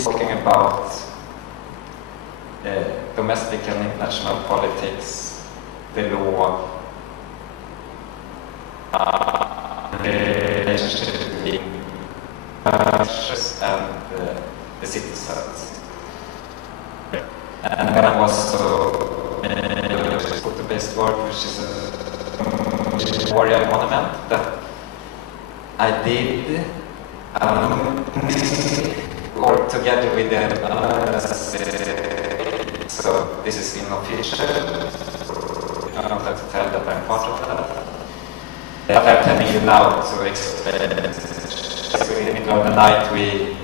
she's talking about domestic and international politics, the law, relationship between and the citizens. And then also photo-based work, which is a memorial monument that I did work together with the so this is unofficial. I don't have to tell that I'm part of that. But I'm telling you now to explain. In the middle of the night we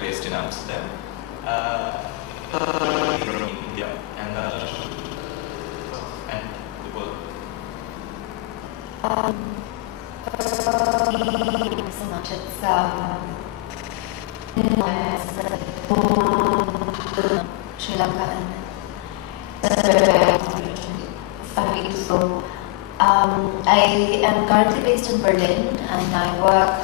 based in Amsterdam. From India and the world. So much. It's Sri Lanka and so I am currently based in Berlin and I work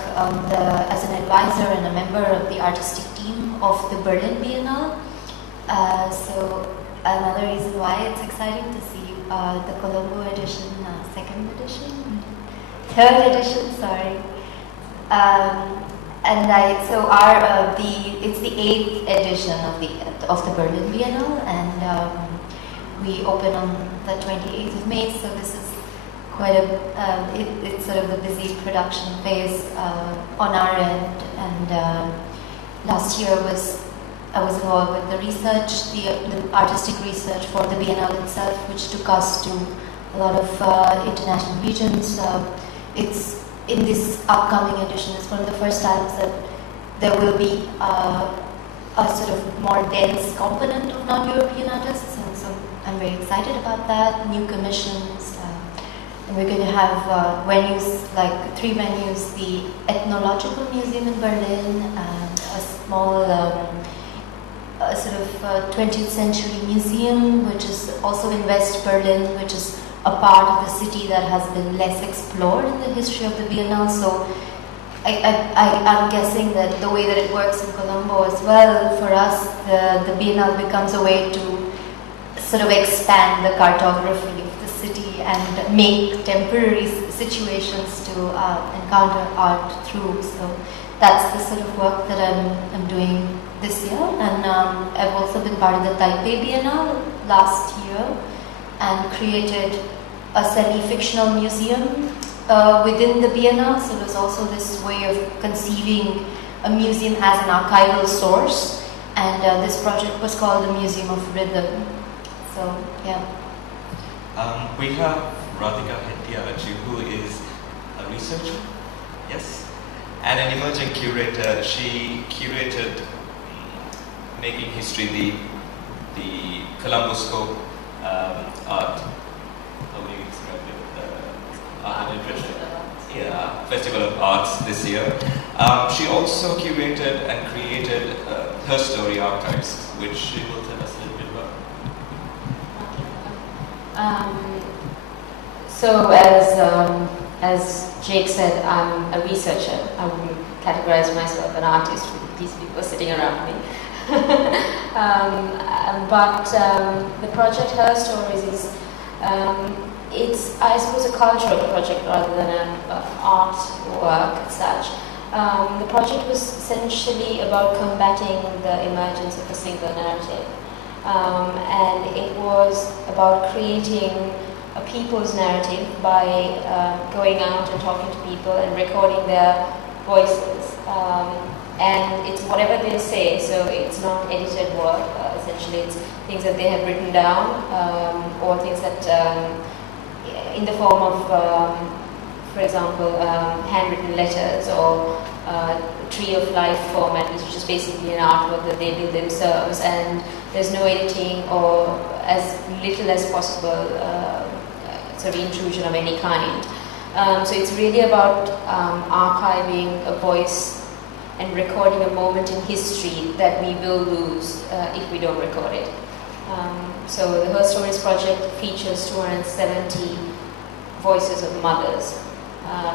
as an advisor and a member of the artistic team of the Berlin Biennale. So another reason why it's exciting to see the Colombo edition, second edition, third edition, sorry. It's the 8th edition of the Berlin Biennale, and we open on the 28th of May. So this is quite it's sort of a busy production phase on our end. And last year I was involved with the research, the artistic research for the Biennale itself, which took us to a lot of international regions. It's in this upcoming edition, it's one of the first times that there will be a sort of more dense component of non-European artists, and so I'm very excited about that. New commissions, and we're going to have venues, like 3 venues: the Ethnological Museum in Berlin, and a small sort of 20th century museum, which is also in West Berlin, which is a part of the city that has been less explored in the history of the Biennale. So I'm guessing that the way that it works in Colombo as well, for us, the Biennale becomes a way to sort of expand the cartography of the city and make temporary situations to encounter art through. So that's the sort of work that I'm doing this year. And I've also been part of the Taipei Biennale last year and created a semi-fictional museum within the Biennale. So there's also this way of conceiving a museum as an archival source, and this project was called the Museum of Rhythm. So, yeah. We have Radhika Hettiaraju, who is a researcher, yes, and an emerging curator. She curated Making History, the Colombo scope art. How would you describe it? Art and literature. Yeah, Festival of Arts this year. She also curated and created Her Story Archives, which she will tell us a little bit about. So as Jake said, I'm a researcher. I wouldn't categorize myself an artist with these people sitting around me. But the project Her Stories is, it's, I suppose, a cultural project rather than an art work as such. The project was essentially about combating the emergence of a single narrative. And it was about creating a people's narrative by going out and talking to people and recording their voices. And it's whatever they say, so it's not edited work. Essentially, it's things that they have written down, or things that, in the form of, for example, handwritten letters, or Tree of Life format, which is basically an artwork that they do themselves, and there's no editing, or as little as possible sort of intrusion of any kind. So it's really about archiving a voice and recording a moment in history that we will lose if we don't record it. So the Her Stories project features 270 voices of mothers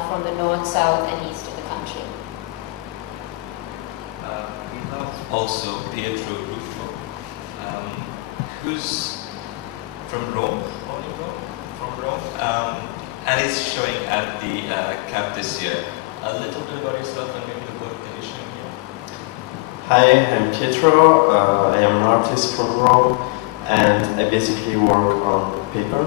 from the north, south and east of the country. We have also Pietro Ruffo, who's from Rome, from Rome, and is showing at the CAP this year. A little bit about yourself and maybe the work that you're showing here. Hi, I'm Pietro. I am an artist from Rome, and I basically work on paper.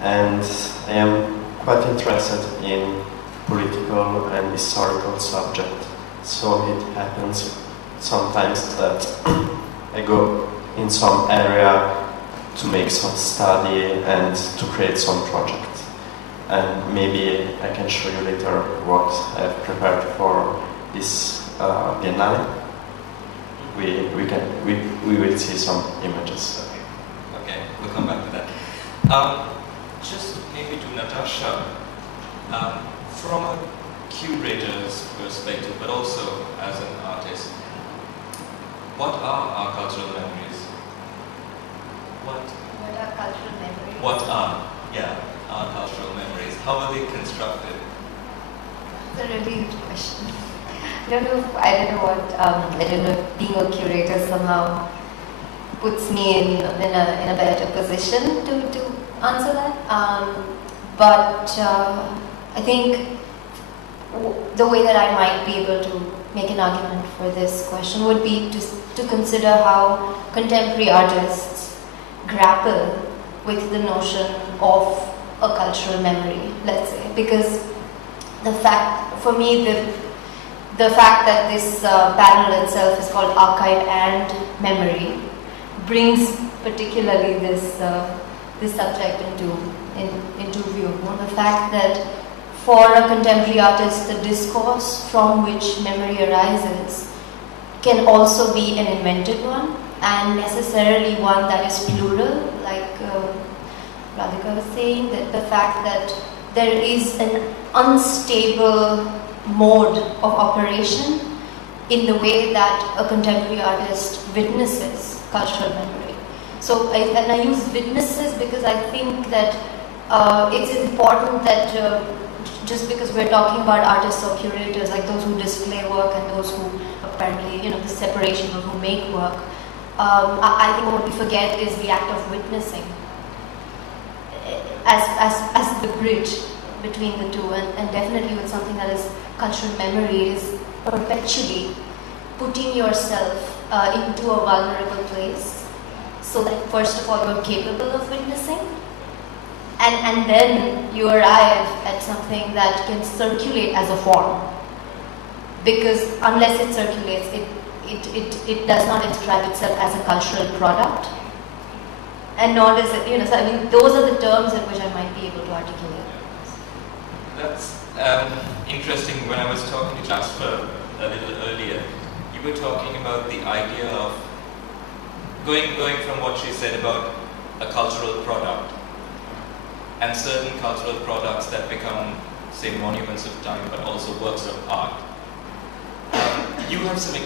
And I am quite interested in political and historical subjects. So it happens sometimes that I go in some area to make some study and to create some project. And maybe I can show you later what I've prepared for this Biennale. We will see some images. Okay, we'll come back to that. Just maybe to Natasha, from a curator's perspective, but also as an artist, what are our cultural memories? What are cultural memories? What are, our cultural memories? How are they constructed? That's a really good question. I don't know if being a curator somehow puts me in a better position to answer that. But I think the way that I might be able to make an argument for this question would be to consider how contemporary artists grapple with the notion of a cultural memory, let's say, because the fact that this panel itself is called Archive and Memory brings particularly this subject into view. The fact that for a contemporary artist, the discourse from which memory arises can also be an invented one, and necessarily one that is plural, like Radhika was saying, that the fact that there is an unstable mode of operation in the way that a contemporary artist witnesses cultural memory. So I use witnesses because I think that it's important that just because we're talking about artists or curators, like those who display work and those who apparently, the separation of who make work, I think what we forget is the act of witnessing as the bridge between the two, and definitely with something that is cultural memory is perpetually putting yourself into a vulnerable place, so that first of all you're capable of witnessing, and then you arrive at something that can circulate as a form, because unless it circulates, it does not inscribe itself as a cultural product, and nor does it, so I mean, those are the terms in which I might be able to articulate. That's interesting. When I was talking to Jasper a little earlier, you were talking about the idea of going from what she said about a cultural product and certain cultural products that become, say, monuments of time, but also works of art. You have some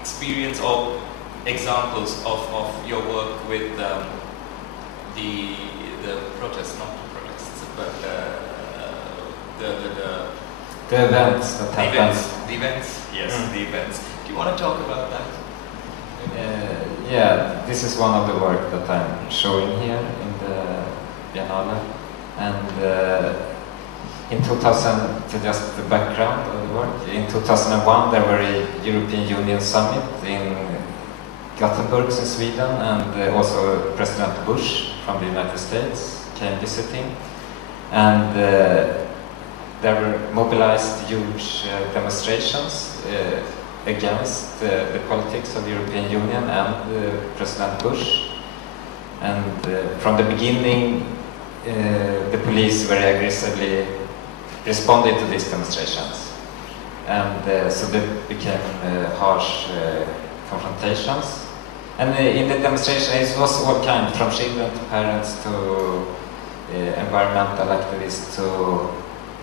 experience or examples of your work with the protests, not the protests, but the events that happen. The events, yes, the events. Do you want to talk about that? Yeah, this is one of the work that I'm showing here in the Biennale. And in 2000, to just the background of the work, in 2001 there were a European Union summit in Gothenburg in Sweden, and also President Bush from the United States came visiting. And there were mobilized huge demonstrations against the politics of the European Union and President Bush. And from the beginning, the police very aggressively responded to these demonstrations. And so there became harsh confrontations. And in the demonstration, it was all kinds, from children to parents to environmental activists to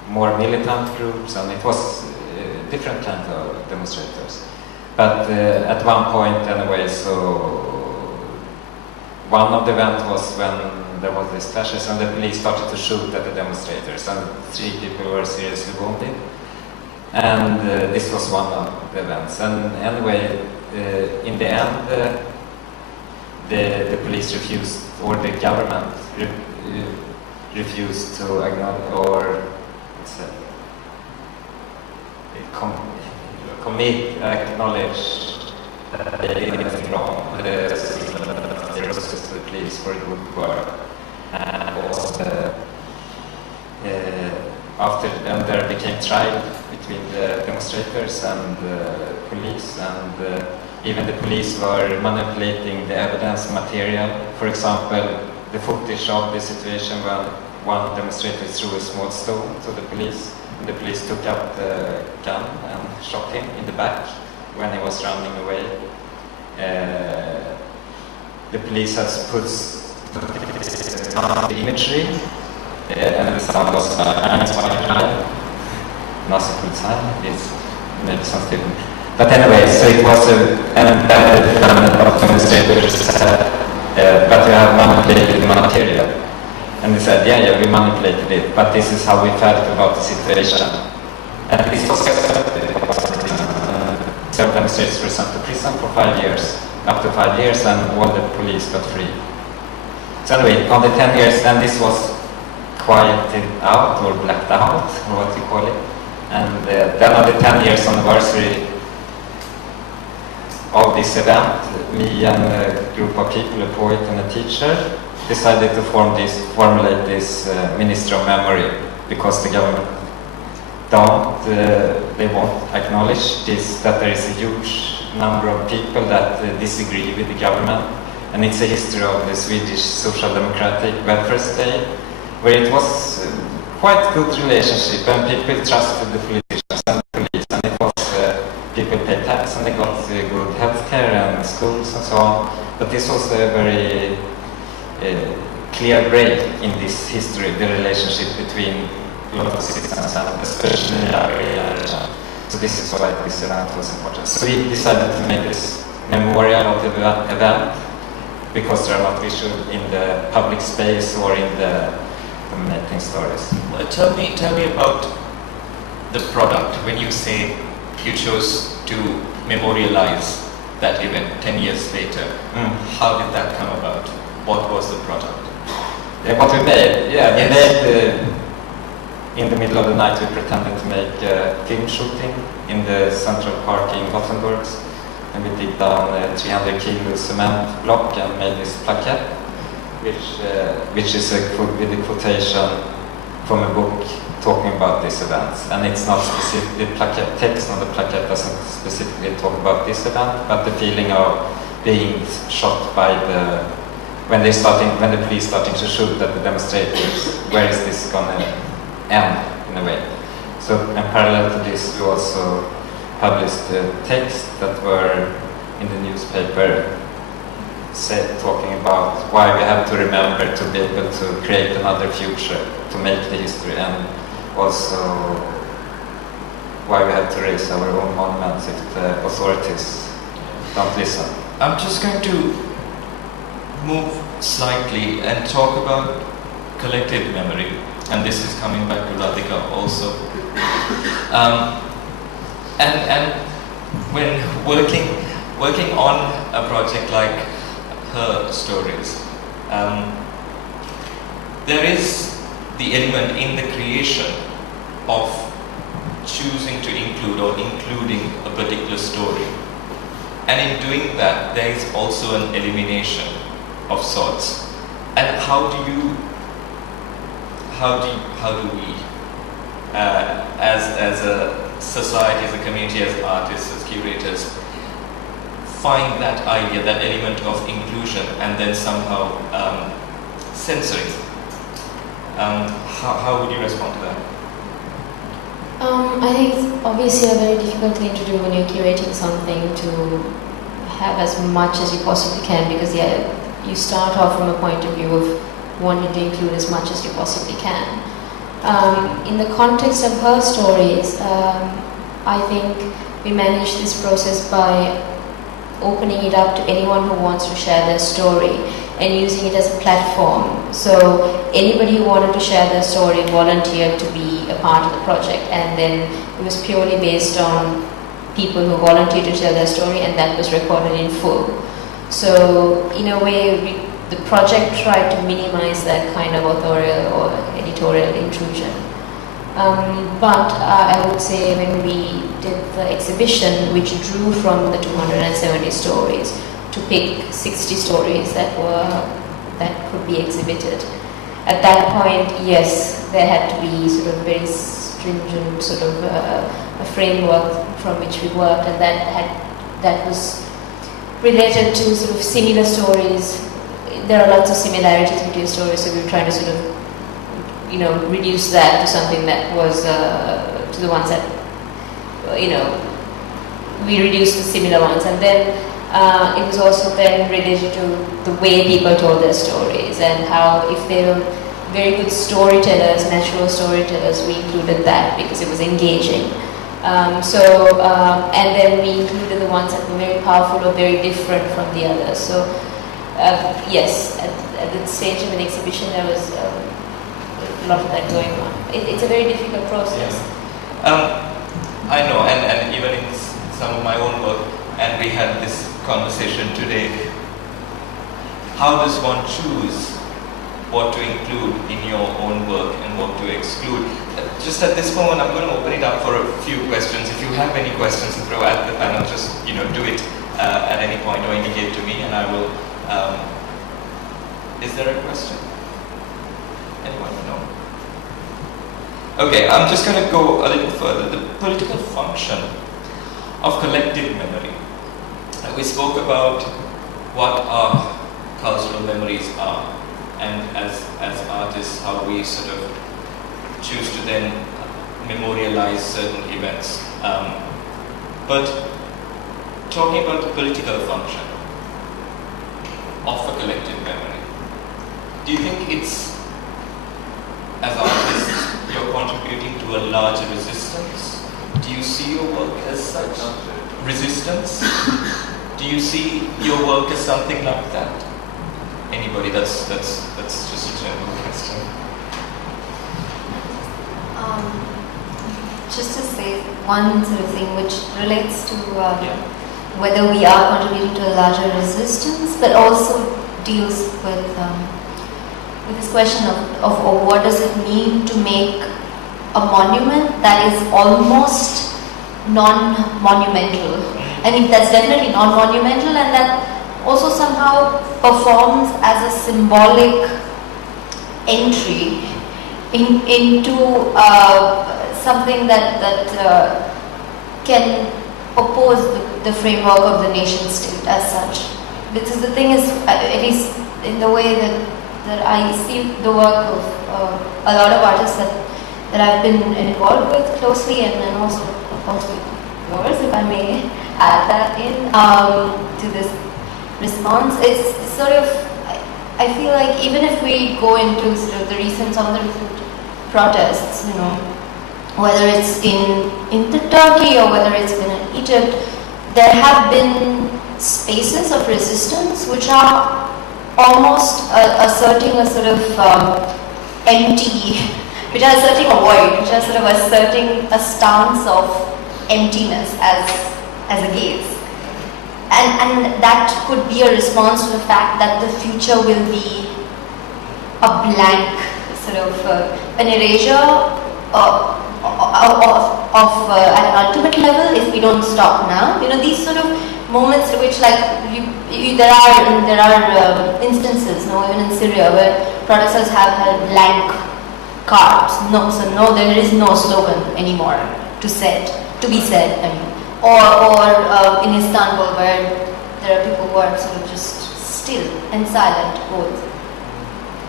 more militant groups, and it was different kinds of demonstrators. But at one point anyway, so one of the events was when there was these clashes and the police started to shoot at the demonstrators, and 3 people were seriously wounded. And this was one of the events. And anyway, in the end, the police refused, or the government refused to acknowledge, or acknowledge that they did anything wrong. The resources to the police for good work. And also, after then there became trial between the demonstrators and the police, and even the police were manipulating the evidence material. For example, the footage of the situation when one demonstrator threw a small stone to the police, and the police took up the gun and shot him in the back when he was running away. The police has put the imagery, and the sound was it's maybe something. But anyway, so it was an embedded element of demonstrators, but we have manipulated material. And they said, yeah, we manipulated it, but this is how we felt about the situation. And this was several demonstrators were sent to prison for 5 years, up to 5 years, and all the police got free. So anyway, on the 10 years, then this was quieted out, or blacked out, or what you call it. And then on the 10 years anniversary of this event, me and a group of people, a poet and a teacher, decided to formulate this Ministry of Memory, because the government they won't acknowledge this, that there is a huge number of people that disagree with the government. And it's a history of the Swedish Social Democratic Welfare State, where it was quite good relationship, and people trusted the politicians and the police, and it was people paid tax and they got good healthcare and schools and so on. But this was a very clear break in this history, the relationship between local citizens and especially area. So this is why this event was important. So we decided to make this memorial of the event, because they are not visual in the public space or in the making stories. Well, tell me about the product. When you say you chose to memorialize that event 10 years later, how did that come about? What was the product? Yeah, what we made, we made in the middle of the night we pretended to make a film shooting in the Central Park in Gothenburg, and we dig down 300 kilo cement block and made this plaquette, which is with a quotation from a book talking about this event. And it's not specific, the plaquette text on the plaquette doesn't specifically talk about this event, but the feeling of being shot by when the police starting to shoot at the demonstrators. Where is this gonna end, in a way? So, in parallel to this, we also published texts that were in the newspaper talking about why we have to remember to be able to create another future, to make the history, and also why we have to raise our own monuments if the authorities don't listen. I'm just going to move slightly and talk about collective memory, and this is coming back to Radhika also. And when working on a project like her stories, there is the element in the creation of choosing to include or including a particular story, and in doing that there is also an elimination of sorts. And how do we as a society, as a community, as artists, as curators, find that idea, that element of inclusion, and then somehow censoring? How would you respond to that? I think it's obviously a very difficult thing to do when you're curating something, to have as much as you possibly can, because you start off from a point of view of wanting to include as much as you possibly can. In the context of her stories, I think we managed this process by opening it up to anyone who wants to share their story and using it as a platform. So anybody who wanted to share their story volunteered to be a part of the project, and then it was purely based on people who volunteered to share their story, and that was recorded in full. So in a way, the project tried to minimize that kind of authorial or editorial intrusion. But I would say when we did the exhibition, which drew from the 270 stories, to pick 60 stories that could be exhibited. At that point, yes, there had to be sort of very stringent sort of a framework from which we worked, and that was related to sort of similar stories. There are lots of similarities between stories, so we were trying to sort of, reduce that to something that was to the ones that, we reduced the similar ones, and then it was also then related to the way people told their stories, and how if they were very good storytellers, natural storytellers, we included that because it was engaging. And then we included the ones that were very powerful or very different from the others. So yes, at the stage of an exhibition, there was a lot of that going on. It's a very difficult process. Yeah. I know, and even in some of my own work, and we had this conversation today, how does one choose what to include in your own work and what to exclude? Just at this moment, I'm going to open it up for a few questions. If you have any questions to throw at the panel, just do it at any point or indicate to me, and I will. Is there a question? Anyone? No? Okay, I'm just going to go a little further. The political function of collective memory. We spoke about what our cultural memories are, and as artists, how we sort of choose to then memorialize certain events. But talking about the political function of a collective memory, do you think it's, as artists, you're contributing to a larger resistance? Do you see your work as such? Resistance? Do you see your work as something like that? Anybody? That's just a general question. Just to say one sort of thing which relates to whether we are contributing to a larger resistance, but also deals with this question of what does it mean to make a monument that is almost non-monumental. I mean, that's definitely non-monumental, and that also somehow performs as a symbolic entry into something that can oppose the framework of the nation state as such. Because the thing is, at least in the way that I see the work of a lot of artists that I've been involved with closely, and then also yours, if I may add that in to this response, it's sort of, I feel like even if we go into sort of the recent protests, whether it's in Turkey or whether it's been in Egypt, there have been spaces of resistance which are almost asserting a sort of empty, which are asserting a void, which are sort of asserting a stance of emptiness as a gaze. And that could be a response to the fact that the future will be a blank, sort of an erasure of at an ultimate level if we don't stop now. These sort of moments in which, like, there are instances, even in Syria, where protesters have had blank cards. There is no slogan anymore to be said. I mean, or in Istanbul, where there are people who are sort of just still and silent both.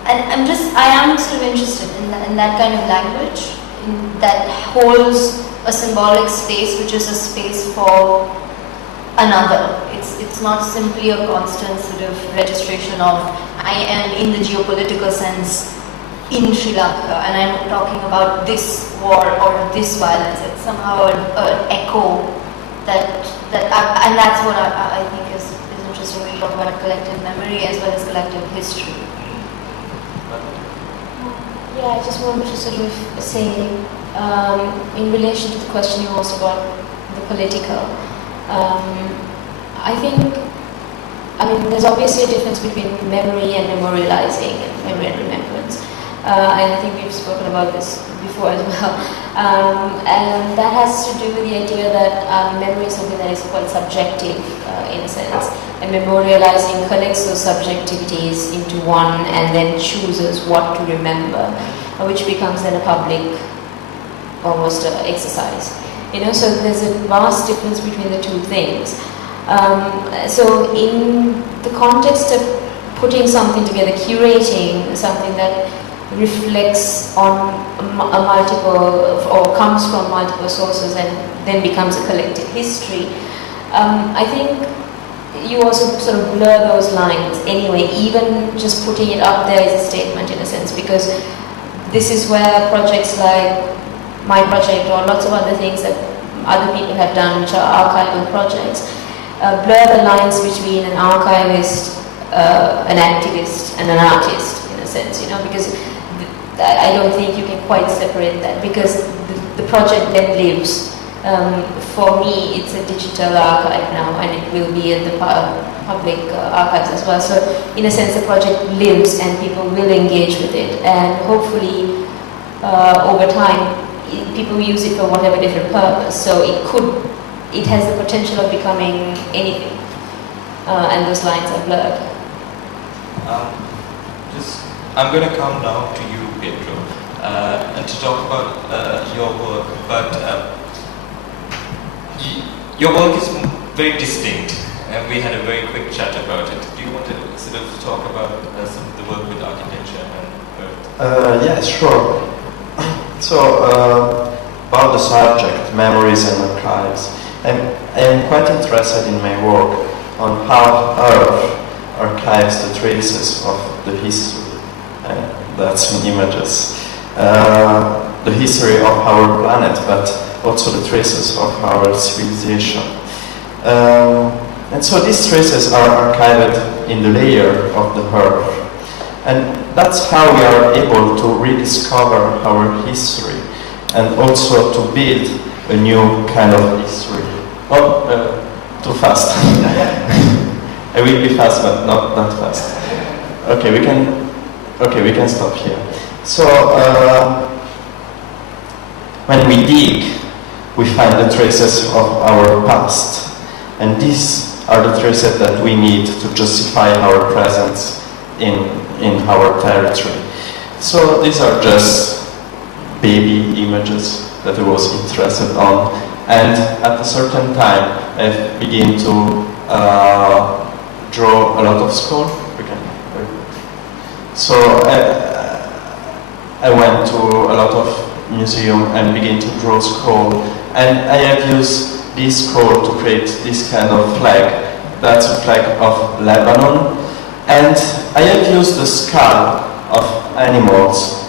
And I am sort of interested in that kind of language, that holds a symbolic space, which is a space for another. It's not simply a constant sort of registration of I am in the geopolitical sense in Sri Lanka, and I'm talking about this war or this violence. It's somehow an echo and that's what I think is interesting when you talk about collective memory as well as collective history. Yeah, I just wanted to sort of say, in relation to the question you asked about the political, I think, there's obviously a difference between memory and memorializing, and memory and remembrance. And I think we've spoken about this before as well. And that has to do with the idea that memory is something that is quite subjective in a sense. And memorializing collects those subjectivities into one and then chooses what to remember, which becomes then a public, almost exercise. So there's a vast difference between the two things. So in the context of putting something together, curating something that reflects on a multiple or comes from multiple sources and then becomes a collective history, I think you also sort of blur those lines anyway. Even just putting it up there is a statement in a sense, because this is where projects like my project or lots of other things that other people have done, which are archival projects, blur the lines between an archivist, an activist and an artist in a sense, because I don't think you can quite separate that, because the project then lives. For me, it's a digital archive now, and it will be in the public archives as well. So, in a sense, the project lives, and people will engage with it, and hopefully, over time, people use it for whatever different purpose. So it has the potential of becoming anything, and those lines are blurred. I'm going to come now to you, Pedro, and to talk about your work, but your work is very distinct, and we had a very quick chat about it. Do you want to sort of talk about some of the work with architecture and earth? Yes, sure. So, about the subject, memories and archives, I am quite interested in my work on how Earth archives the traces of the history. That's in images. The history of our planet, but also the traces of our civilization. And so these traces are archived in the layer of the Earth. And that's how we are able to rediscover our history and also to build a new kind of history. Oh, too fast. I will be fast, but not that fast. Okay, we can stop here. So, when we dig, we find the traces of our past. And these are the traces that we need to justify our presence in our territory. So these are just baby images that I was interested on. And at a certain time, I began to draw a lot of skull. So I went to a lot of museum and began to draw skull. And I have used this skull to create this kind of flag. That's a flag of Lebanon. And I have used the skull of animals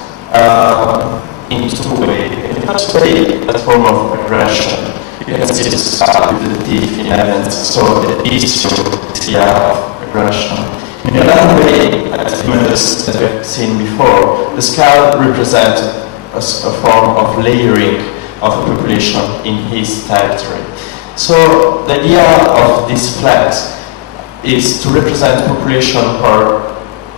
in two ways. In the first way, a form of aggression. You can see the skull with the teeth in evidence, so it is the idea of aggression. In another way, as images that we've seen before, the skull represents a form of layering of a population in his territory. So the idea of these flags is to represent population who are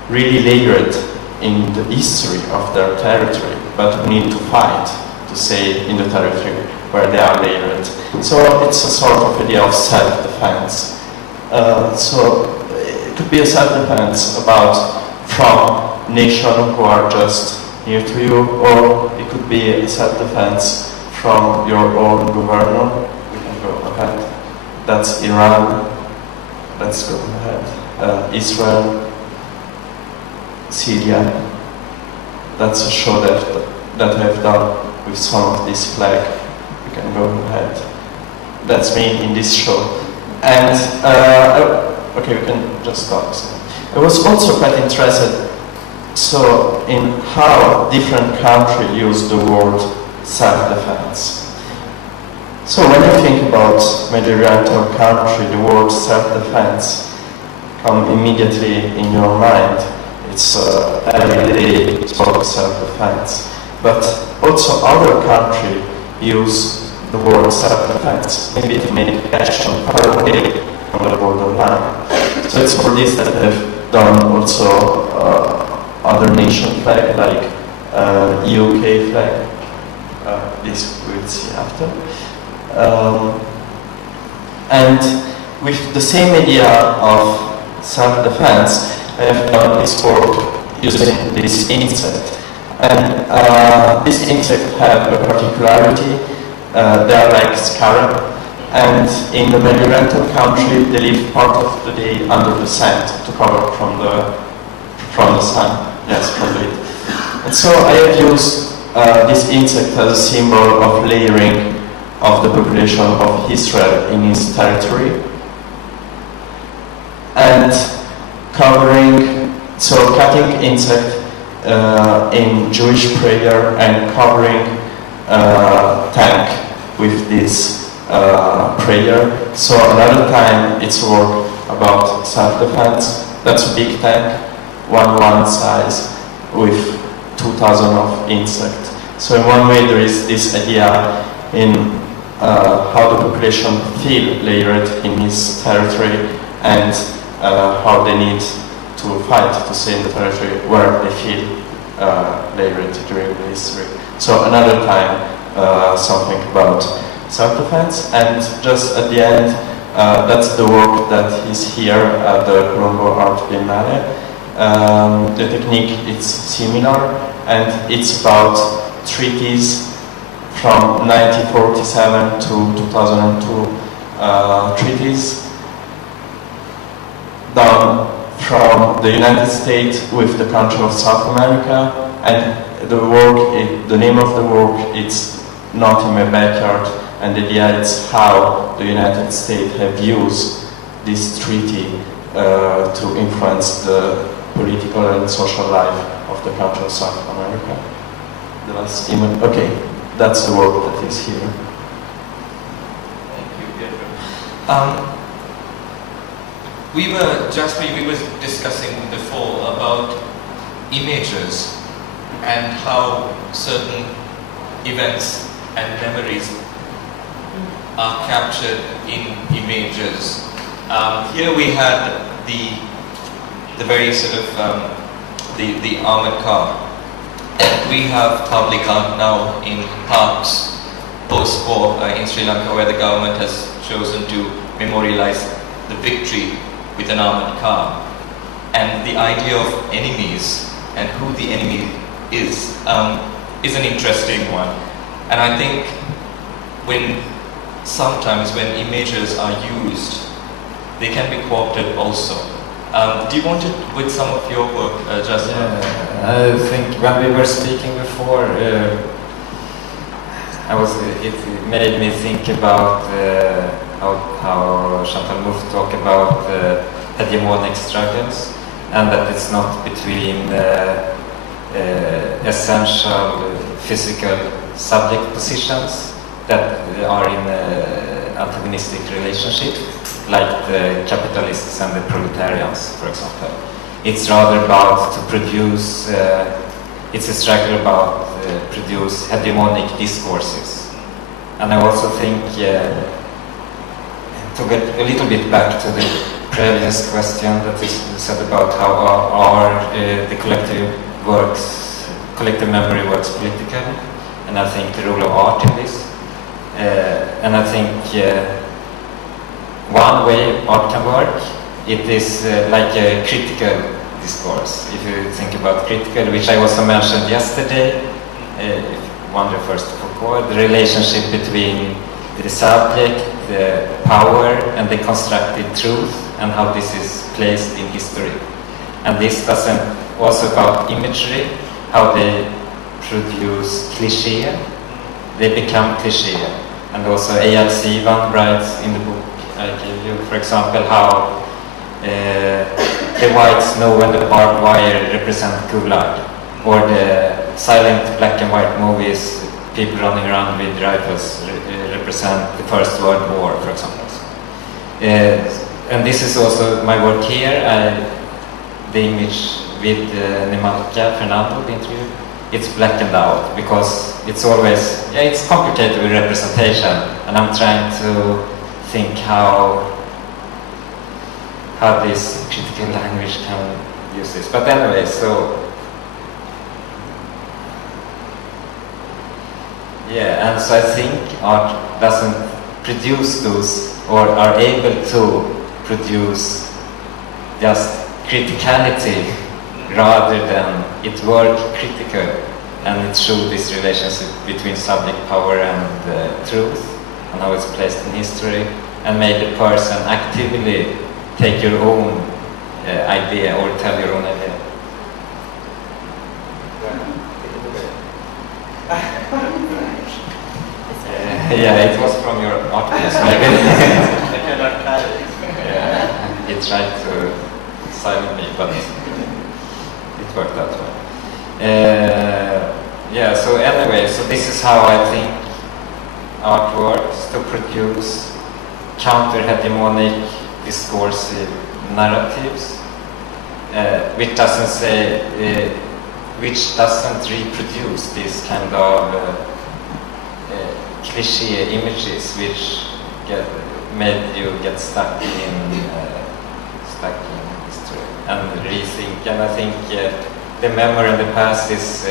really layered in the history of their territory, but who need to fight to stay in the territory where they are layered. So it's a sort of idea of self-defense. So it could be a self-defense from nations who are just near to you, or it could be a self-defense from your own governor. We can go ahead. That's Iran. Let's go ahead. Israel, Syria. That's a show that I've done with some of this flag. We can go ahead. That's me in this show. And okay, we can just stop. I was also quite interested in how different countries use the word self-defense. So when you think about Mediterranean country, the word self-defense comes immediately in your mind. It's everyday sort of self-defense. But also other countries use the word self-defense, maybe to make action far away from the borderline. So it's for this that I've done also other nation flag, like UK flag. This we'll see after. And with the same idea of self-defense, I have done this work using this insect. And this insect have a particularity. They are like scarab, and in the Mediterranean country they live part of the day under the sand to cover from the sun. Yes, from the heat. And so I have used this insect as a symbol of layering of the population of Israel in its territory, and cutting insect in Jewish prayer and covering tank with this prayer. So another time it's work about self-defense. That's a big tank, one size with 2,000 of insect. So in one way there is this idea in how the population feel layered in his territory, and how they need to fight to stay in the territory where they feel layered during the history. So another time something about self-defense, and just at the end that's the work that is here at the Colombo Art Biennale. The technique is similar, and it's about treaties from 1947 to 2002 treaties done from the United States with the country of South America, and the name of the work is Not in My Backyard, and the idea is how the United States have used this treaty to influence the political and social life of the country of South America. The last image, okay, that's the work that is here. Thank you, Pietro. We were discussing before about images and how certain events and memories are captured in images. Here we had the very sort of the armored car. And we have public art now in parks post-war in Sri Lanka, where the government has chosen to memorialize the victory with an armored car. And the idea of enemies and who the enemy is an interesting one. And I think sometimes when images are used, they can be co-opted also. Do you want to, with some of your work, Justin? Yeah, I think when we were speaking before, it made me think about how Chantal Mouffe talked about hegemonic struggles, and that it's not between essential physical subject positions that are in antagonistic relationship, like the capitalists and the proletarians, for example. It's rather about to produce, it's a struggle about produce hegemonic discourses. And I also think, to get a little bit back to the previous question that is said about how the collective memory works politically, and I think the role of art in this. And I think one way art can work, it is like a critical discourse. If you think about critical, which I also mentioned yesterday, one refers to Foucault, the relationship between the subject, the power, and the constructed truth, and how this is placed in history. And this doesn't also about imagery, how they produce cliché, they become cliché. And also Eyal Sivan writes in the book I gave you, for example, how the whites know when the barbed wire represent Gulag, or the silent black and white movies, people running around with rifles represent the First World War, for example. And this is also my work here. The image with Nemalka, Fernando, the interview, it's blackened out because it's always, it's complicated with representation, and I'm trying to think how this critical language can use this. But anyway, so and so I think art doesn't produce those, or are able to produce just criticality rather than it work critical, and it showed this relationship between subject power and truth, and how it's placed in history, and made the person actively take your own idea or tell your own idea. It was from your art piece, maybe. He tried to silence me, but it worked that way. So anyway, so this is how I think art works, to produce counter-hegemonic discursive narratives, which doesn't reproduce this kind of cliche images which made you get stuck in history and rethink. And I think the memory and the past is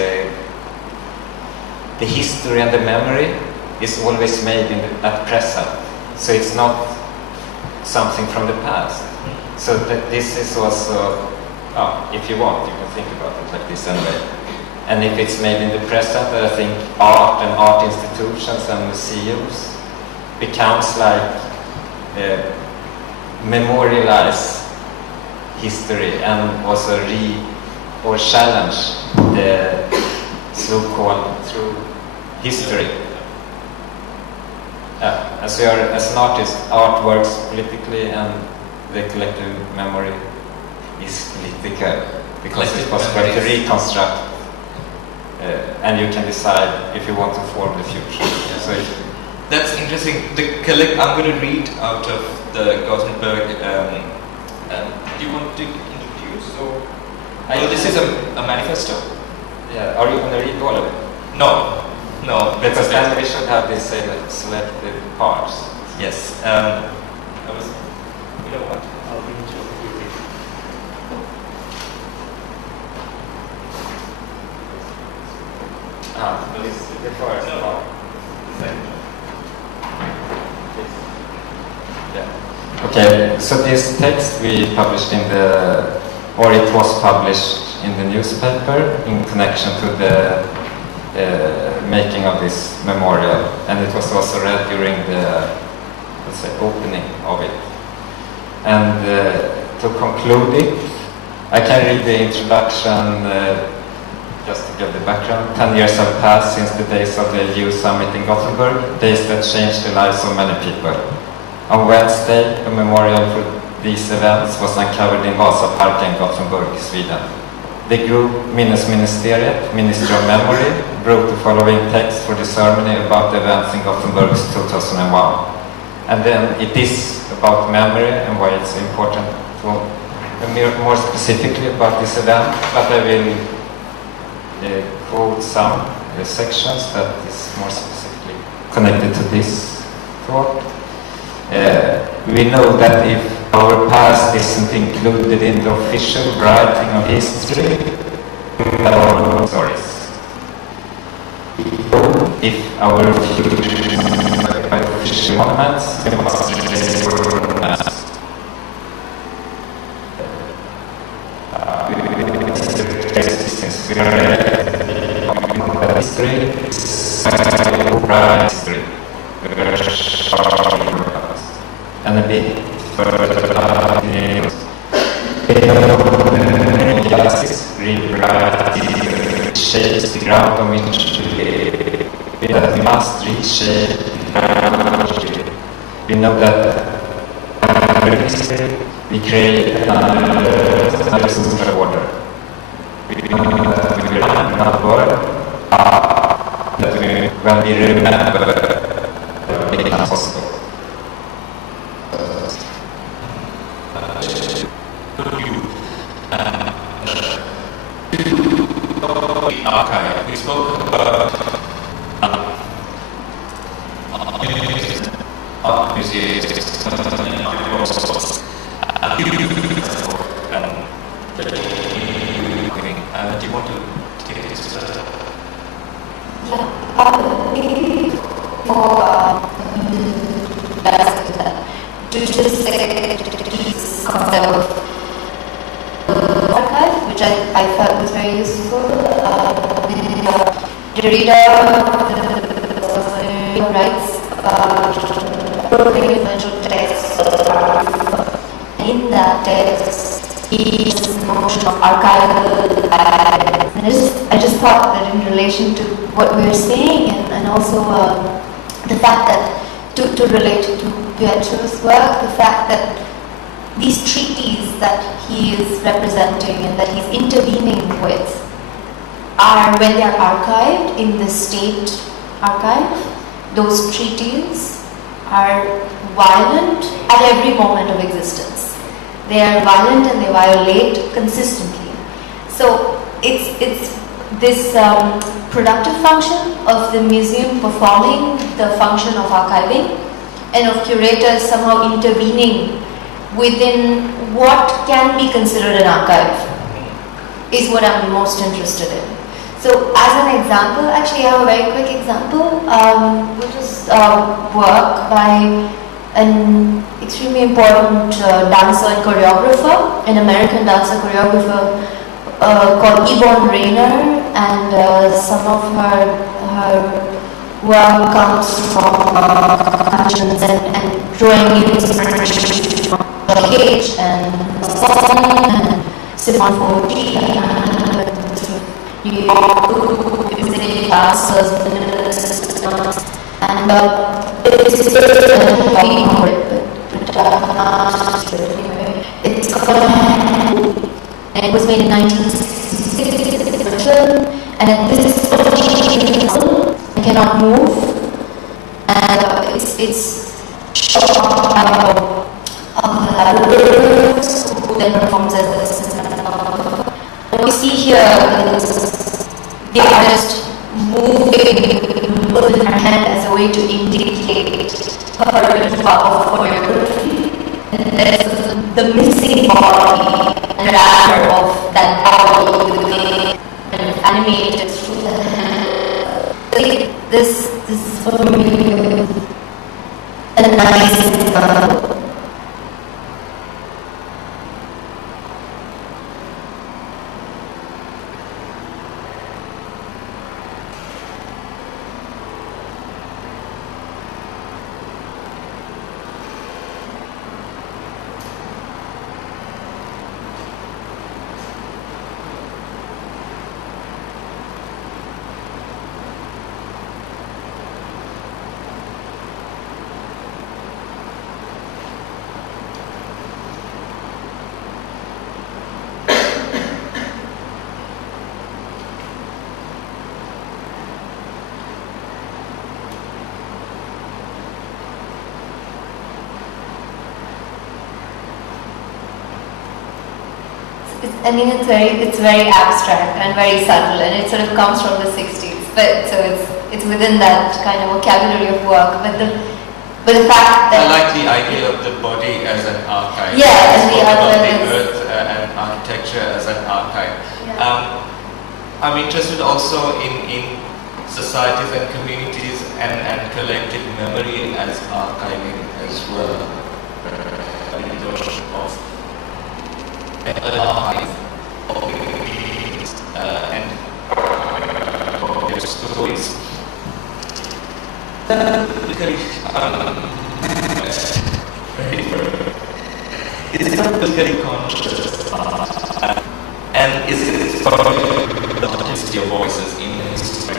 the history and the memory is always made at present. So it's not something from the past. So that this is also, if you want, you can think about it like this anyway. And if it's made in the present, I think art and art institutions and museums becomes like memorialize history and also or challenge the so-called true history. As an artist, art works politically, and the collective memory is political because it's possible to reconstruct, and you can decide if you want to form the future. So that's interesting. I'm going to read out of the Gothenburg. Do you want to introduce, or? This is a manifesto. Yeah. Are you going to read all of it? No. Because then we should have these selected parts. Yes. You know what? I'll read it to you. This is the first part. Okay, so this text we published it was published in the newspaper in connection to the making of this memorial, and it was also read during the, opening of it. And to conclude it, I can read the introduction just to give the background. 10 years have passed since the days of the EU summit in Gothenburg, days that changed the lives of many people. On Wednesday, a memorial for these events was uncovered in Vasaparken, Gothenburg, Sweden. The group Minnesministeriet, Ministry of Memory, wrote the following text for the ceremony about the events in Gothenburg 2001. And then it is about memory and why it's important to more specifically about this event, but I will quote some sections that is more specifically connected to this talk. We know that if our past isn't included in the official writing of history, our stories. If our future is by official monuments, we must history and a bit further justice reshapes the ground on which that we must reshape. We know that we create another super water. We remember word when we remember it is possible. The archive. We spoke about museums and do you want to take this? To just concept of archive, which I felt was very useful. The reader writes influential text. In that text, he uses the notion of archival. And I just thought that in relation to what we were saying, and also the fact that to relate to Pietro's work, the fact that these treaties that he is representing and that he's intervening with are, when they are archived in the state archive, those treaties are violent at every moment of existence. They are violent and they violate consistently. So it's this productive function of the museum performing the function of archiving and of curators somehow intervening within what can be considered an archive is what I'm most interested in. So as an example, actually I have a very quick example, which is work by an extremely important dancer and choreographer, an American dancer choreographer called Yvonne Rainer, and some of her work comes from conscience and drawing inspiration from Cage and Simone Forti and it's called, and it was made in 1960, and at this I cannot move, and it's who then performs as the what we see here is the artist moving with her hand as a way to indicate her repertoire of choreography. And there's the missing body and rather of that body kind of animated through the hand. This is for me a nice example. I mean, it's very abstract and very subtle, and it sort of comes from the 60s. But so it's within that kind of vocabulary of work. But the fact that I like the idea of the body as an archive. Yeah, and the earth and architecture as an archive. Yeah. I'm interested also in societies and communities and collective memory as archiving as well. The notion of archive of communities and their stories. Is it politically conscious? And is it the authenticity of voices in history?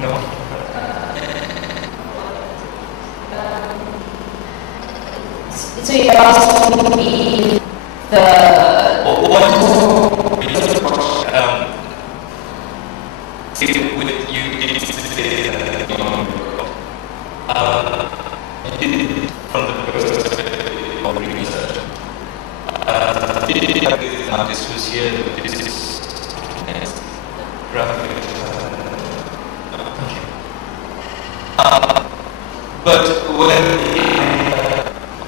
No. So you're asking me the... From the perspective of research, an artist who's here, this is graphic. But when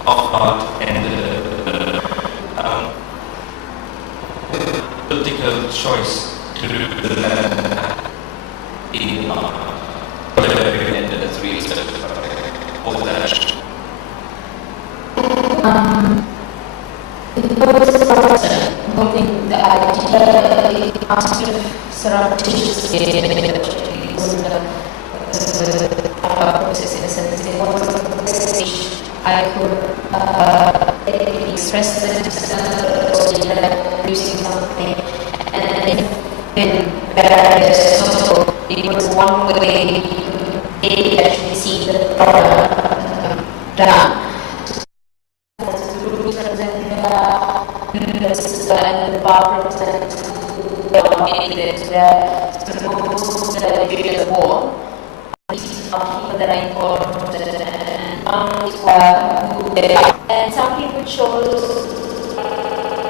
of art and political choice to do in art, ended as research, all that. Hoping the idea surreptitiously wasn't a process in a sense. It was a stage I could express the producing something, and in barriers, so it was one way they actually see the product done. And the bar represents the war. People that are important and some people chose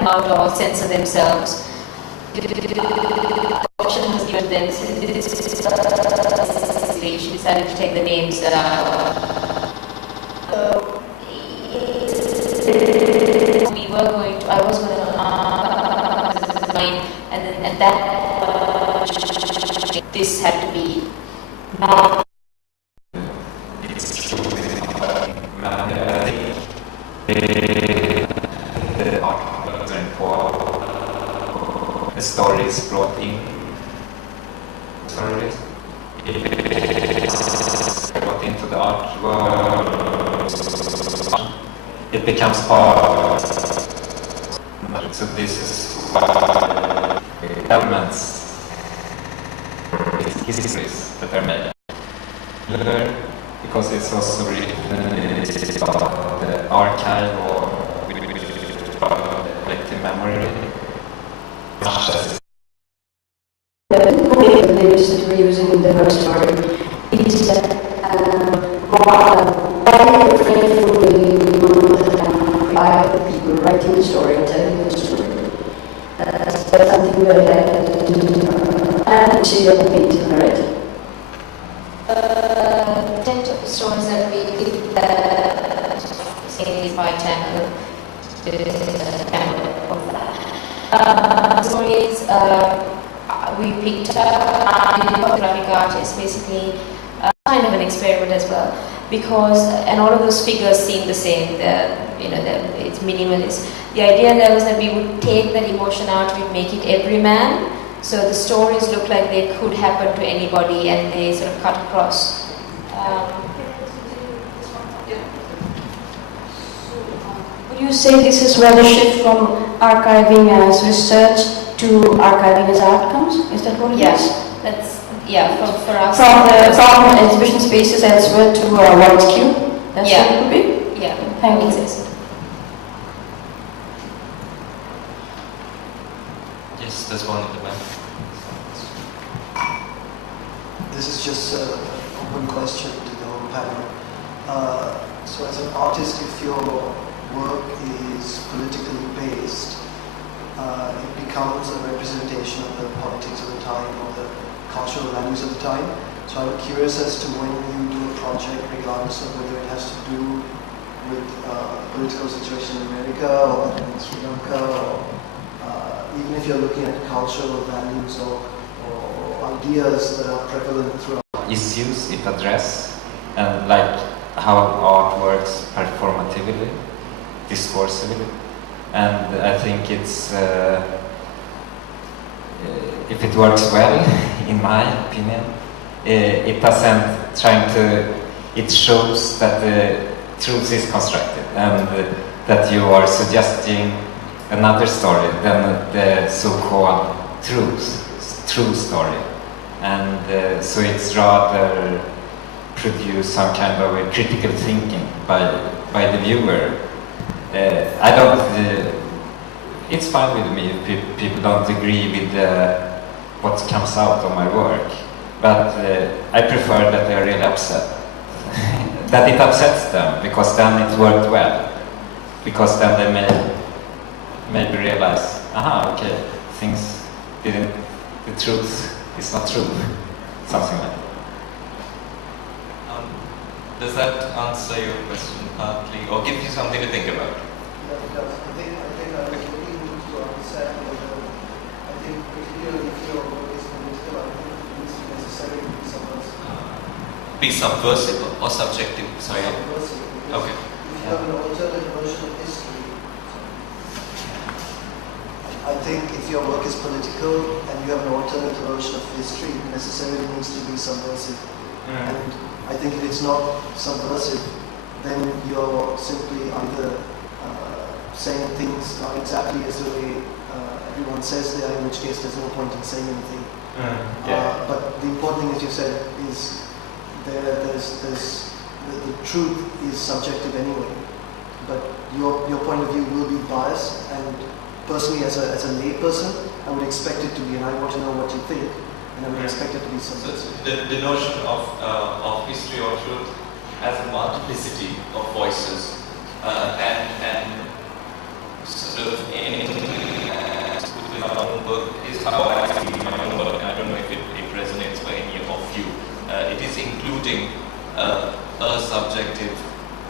out or censor themselves. The option was given them. She decided to take the names. I was going to and that this had to be not. It's true the art for the stories brought in. Stories brought into the art world. It becomes part. So this is elements, histories that are made. Because it's also written about the archive or collective memory. The names that we're using in the first story is that by the people writing the story and telling the story. That's something very like and see the painting, right? The intent of the stories that we did say by Tamil of that. Stories we picked up graphic artists, basically kind of an experiment as well, because and all of those figures seem the same. It's minimalist. The idea there was that we would take that emotion out, we'd make it everyman, so the stories look like they could happen to anybody, and they sort of cut across. Would you say this is where the shift from archiving as research to archiving as outcomes? Is that what it is? That's for us. From exhibition spaces elsewhere to White Cube? That's what it would be? Yeah, thank you. Yes, there's one at the back. This is just an open question to the whole panel. So as an artist, if your work is politically based, it becomes a representation of the politics of the time or the cultural values of the time. So I'm curious as to when you do a project, regardless of whether it has to do with the political situation in America or in Sri Lanka, or even if you're looking at cultural values or ideas that are prevalent throughout. Issues it addresses, and like how art works performatively, discursively, and I think it's if it works well, in my opinion, it doesn't trying to. It shows that the truth is constructed and that you are suggesting another story than the so-called true story, and so it's rather produce some kind of a critical thinking by the viewer I don't. It's fine with me if people don't agree with what comes out of my work, but I prefer that they are really upset. That it upsets them, because then it worked well. Because then they may maybe realize, okay, things didn't. The truth is not true. Something like that. Does that answer your question partly, or give you something to think about? Yeah, it does. I think I was looking to understand whether, I think particularly if your work is political, I think it needs to necessarily be subversive. Be subversive or subjective? Sorry. Subversive. Okay. If you have an alternate version of history, I think if your work is political and you have an alternate version of history, it necessarily needs to be subversive. And I think if it's not subversive, then you're simply either saying things not exactly as the way everyone says they are, in which case there's no point in saying anything. But the important thing, as you said, is the truth is subjective anyway. But your point of view will be biased, and personally, as a lay person, I would expect it to be, and I want to know what you think. And I would expect it to be something. So the notion of history or truth as a multiplicity of voices and sort of in our own work is how I see my own work, and I don't know if it resonates for any of you. It is including a subjective,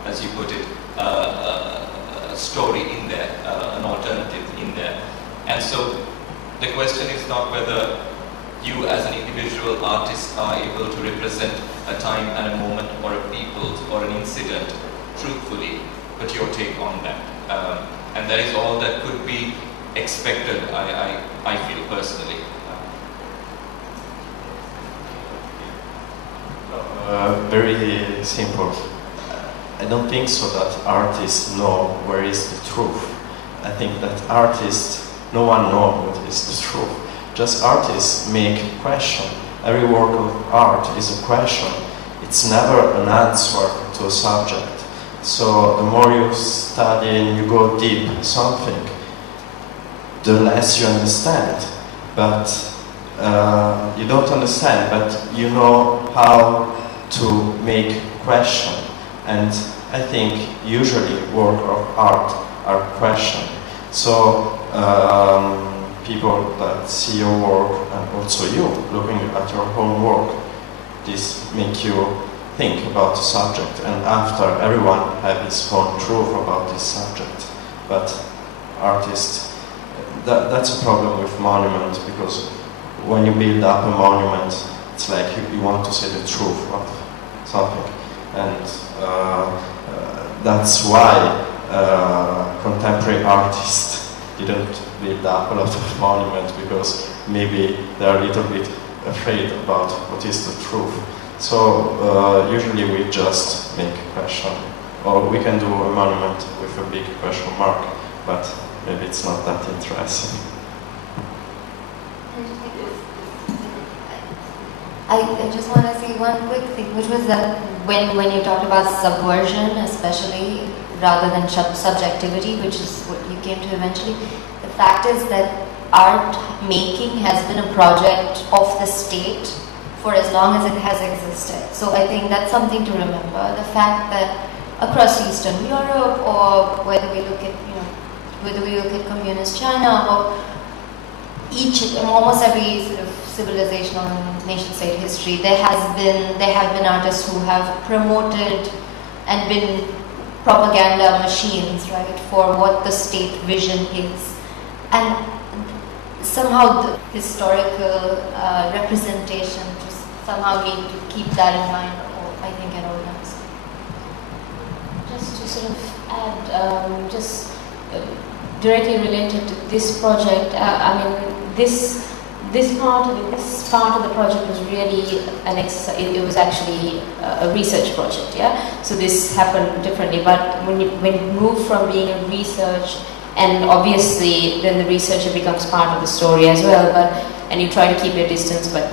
as you put it, a story in there, an alternative in there. And so the question is not whether you as an individual artist are able to represent a time and a moment or a people or an incident truthfully, but your take on that. And that is all that could be expected, I feel personally. Very simple. I don't think so that artists know where is the truth. I think that artists, no one knows what is the truth. Just artists make a question. Every work of art is a question. It's never an answer to a subject. So the more you study and you go deep in something, the less you understand. But you don't understand, but you know how to make a question. And I think usually work of art are questioned. So people that see your work, and also you, looking at your own work, this make you think about the subject, and after everyone have his own truth about this subject. But artists, that's a problem with monuments, because when you build up a monument, it's like you want to say the truth of something, and that's why contemporary artists didn't build up a lot of monuments, because maybe they're a little bit afraid about what is the truth. So usually we just make a question, or we can do a monument with a big question mark, but maybe it's not that interesting. I just want to say one quick thing, which was that when you talked about subversion, especially, rather than subjectivity, which is what you came to eventually, the fact is that art making has been a project of the state for as long as it has existed. So I think that's something to remember. The fact that across Eastern Europe, or whether we look at communist China, or almost every sort of civilizational and nation-state history, there have been artists who have promoted and been propaganda machines, right, for what the state vision is, and somehow the historical representation just somehow need to keep that in mind. I think at all times. Just to sort of add, directly related to this project, this part of the project was really an exercise. It was actually a research project, yeah. So this happened differently, but when it moved from being a research, and obviously then the researcher becomes part of the story as well, and you try to keep your distance, but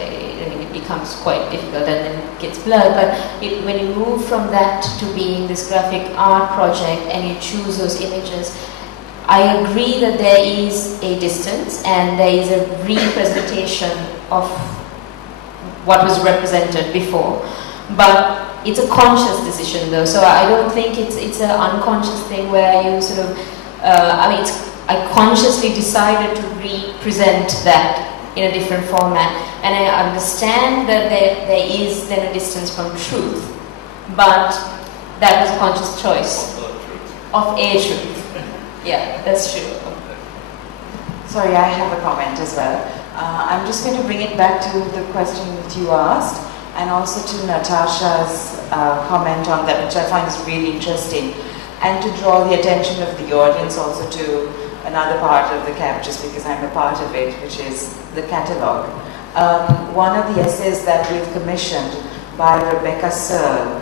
you becomes quite difficult and then it gets blurred. But when you move from that to being this graphic art project and you choose those images, I agree that there is a distance and there is a representation of what was represented before. But it's a conscious decision though, so I don't think it's an unconscious thing where you sort of, I consciously decided to represent that in a different format, and I understand that there is then a distance from truth, but that was a conscious choice of a truth. Yeah, that's true. Sorry, I have a comment as well. I'm just going to bring it back to the question that you asked, and also to Natasha's comment on that, which I find is really interesting, and to draw the attention of the audience also to another part of the CAP, just because I'm a part of it, which is the catalogue. One of the essays that we've commissioned by Rebecca Searle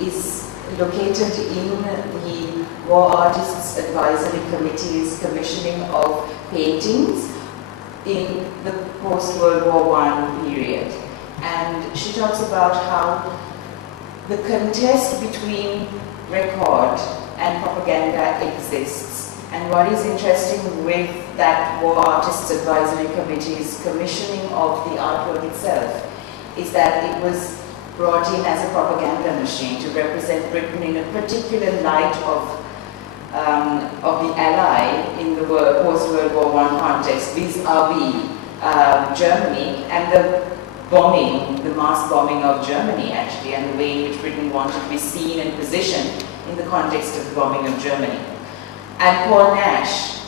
is located in the War Artists Advisory Committee's commissioning of paintings in the post-World War I period. And she talks about how the contest between record and propaganda exists. And what is interesting with that War Artists Advisory Committee's commissioning of the artwork itself is that it was brought in as a propaganda machine to represent Britain in a particular light of the Ally in the post-World War I context, vis-a-vis Germany, and the bombing, the mass bombing of Germany actually, and the way in which Britain wanted to be seen and positioned in the context of the bombing of Germany. And Paul Nash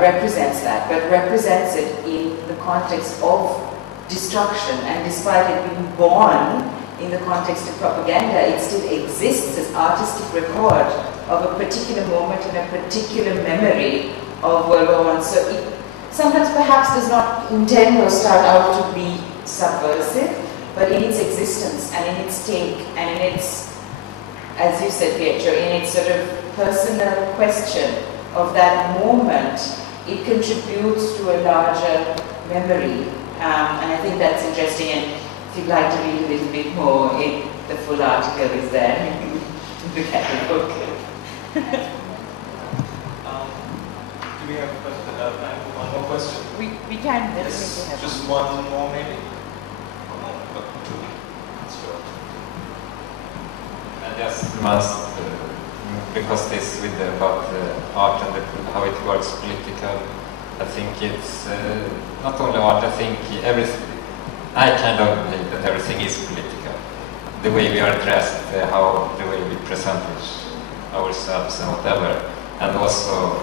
represents that, but represents it in the context of destruction, and despite it being born in the context of propaganda, it still exists as artistic record of a particular moment and a particular memory of World War I. So it sometimes perhaps does not intend or start out to be subversive, but in its existence and in its take and in its, as you said, Pietro, in its sort of personal question of that moment, it contributes to a larger memory. And I think that's interesting, and if you'd like to read a little bit more, the full article is there in the catalogue. Do we have time for one more question? We can definitely Yes, have just one more maybe? Or two? Sure. I just must, because this with about art and how it works political, I think it's not only art, I think everything, I kind of believe that everything is political. The way we are dressed, the way we present ourselves and whatever, and also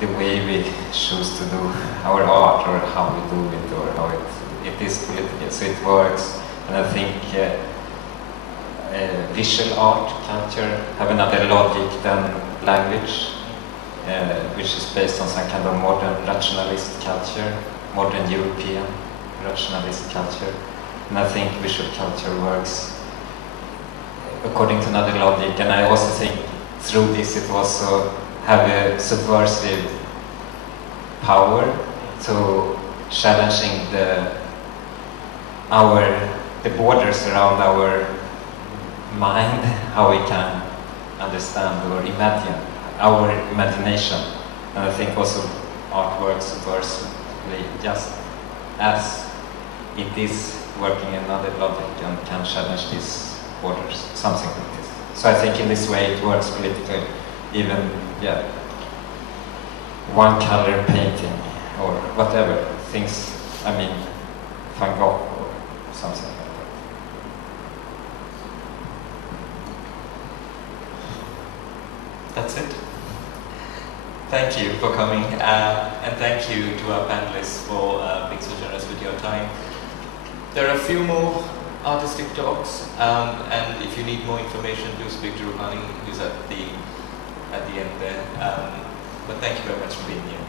the way we choose to do our art, or how we do it, or how it is political, so it works. And I think visual art culture have another logic than language, which is based on some kind of modern rationalist culture, modern European rationalist culture. And I think visual culture works according to another logic, and I also think through this it also have a subversive power to challenging the borders around our mind, how we can understand or imagine, our imagination. And I think also art works subversively, just as it is working another logic and can challenge these borders, something like this. So I think in this way it works politically, even, one color painting or whatever, things, Van Gogh or something like that. That's it. Thank you for coming, and thank you to our panelists for being so generous with your time. There are a few more artistic talks, and if you need more information, do speak to Ruhani, who's at the end there. But thank you very much for being here.